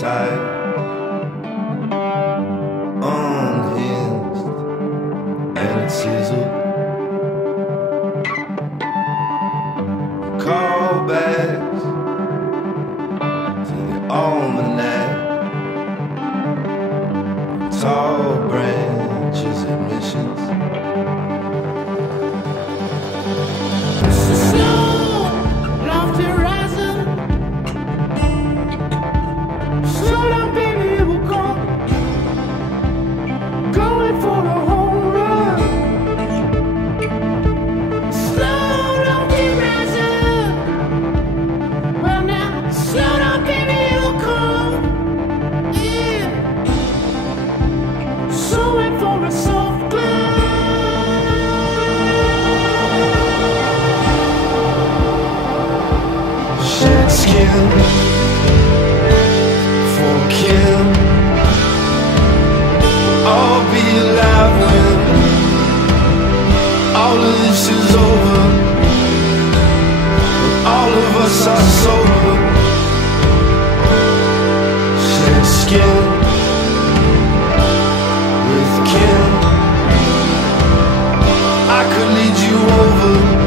tight, unhinged, and it sizzled. Callbacks to the almanac, tall branches, admissions. Shed skin for kin. I'll be alive when all of this is over, when all of us are sober. Shed skin with kin. I could lead you over